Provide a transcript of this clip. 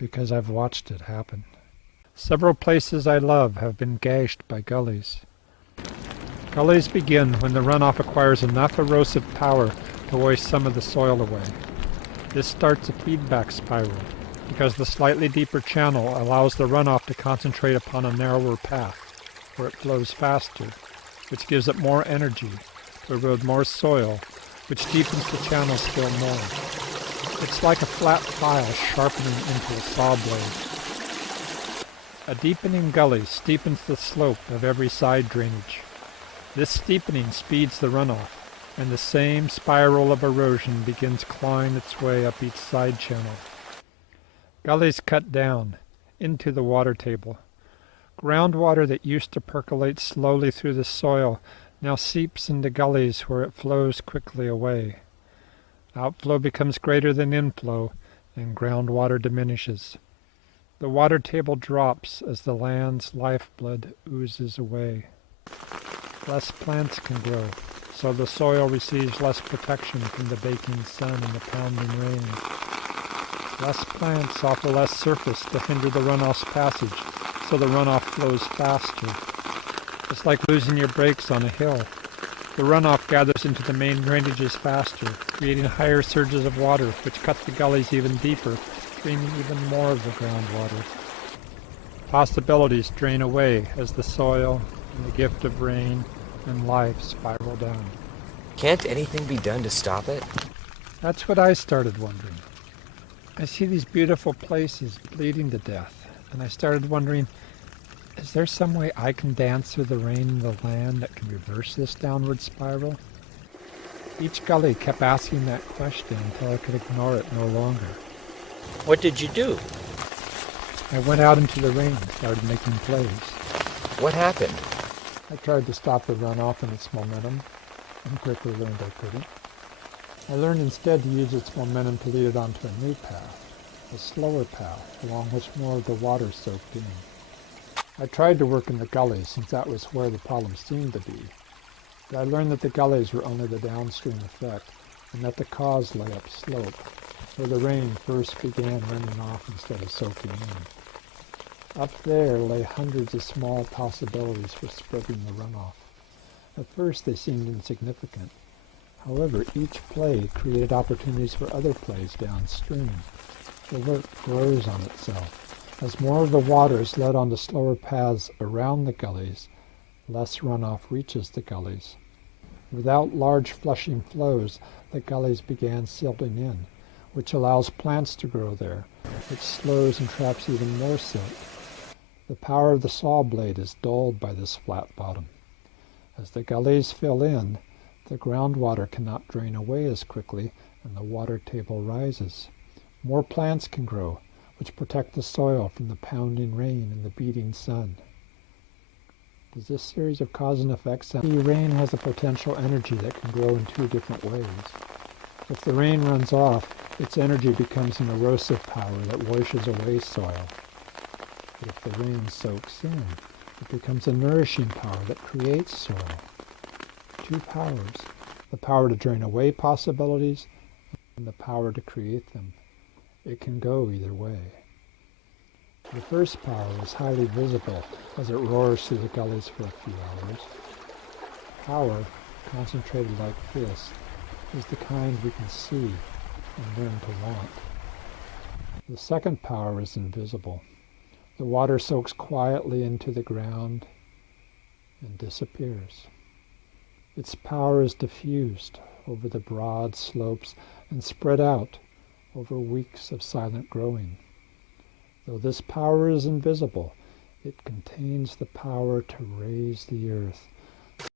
because I've watched it happen. Several places I love have been gashed by gullies. Gullies begin when the runoff acquires enough erosive power to wash some of the soil away. This starts a feedback spiral, because the slightly deeper channel allows the runoff to concentrate upon a narrower path, where it flows faster, which gives it more energy to erode more soil, which deepens the channel still more. It's like a flat file sharpening into a saw blade. A deepening gully steepens the slope of every side drainage. This steepening speeds the runoff, and the same spiral of erosion begins clawing its way up each side channel. Gullies cut down into the water table. Groundwater that used to percolate slowly through the soil now seeps into gullies where it flows quickly away. Outflow becomes greater than inflow, and groundwater diminishes. The water table drops as the land's lifeblood oozes away. Less plants can grow, so the soil receives less protection from the baking sun and the pounding rain. Less plants offer less surface to hinder the runoff's passage, so the runoff flows faster. It's like losing your brakes on a hill. The runoff gathers into the main drainages faster, creating higher surges of water, which cut the gullies even deeper, draining even more of the groundwater. Possibilities drain away as the soil and the gift of rain and life spiral down. Can't anything be done to stop it? That's what I started wondering. I see these beautiful places bleeding to death, and I started wondering, is there some way I can dance through the rain in the land that can reverse this downward spiral? Each gully kept asking that question until I could ignore it no longer. What did you do? I went out into the rain and started making plays. What happened? I tried to stop the runoff in its momentum, and quickly learned I couldn't. I learned instead to use its momentum to lead it onto a new path, a slower path along which more of the water soaked in. I tried to work in the gullies since that was where the problem seemed to be, but I learned that the gullies were only the downstream effect, and that the cause lay upslope, where the rain first began running off instead of soaking in. Up there lay hundreds of small possibilities for spreading the runoff. At first they seemed insignificant. However, each play created opportunities for other plays downstream. The work grows on itself. As more of the water is led onto slower paths around the gullies, less runoff reaches the gullies. Without large flushing flows, the gullies began silting in, which allows plants to grow there, which slows and traps even more silt. The power of the saw blade is dulled by this flat bottom. As the gullies fill in, the groundwater cannot drain away as quickly, and the water table rises. More plants can grow, which protect the soil from the pounding rain and the beating sun. Does this series of cause and effects sound? Rain has a potential energy that can grow in two different ways. If the rain runs off, its energy becomes an erosive power that washes away soil. But if the rain soaks in, it becomes a nourishing power that creates soil. Two powers, the power to drain away possibilities and the power to create them. It can go either way. The first power is highly visible as it roars through the gullies for a few hours. Power, concentrated like this, is the kind we can see and learn to want. The second power is invisible. The water soaks quietly into the ground and disappears. Its power is diffused over the broad slopes and spread out over weeks of silent growing. Though this power is invisible, it contains the power to raise the earth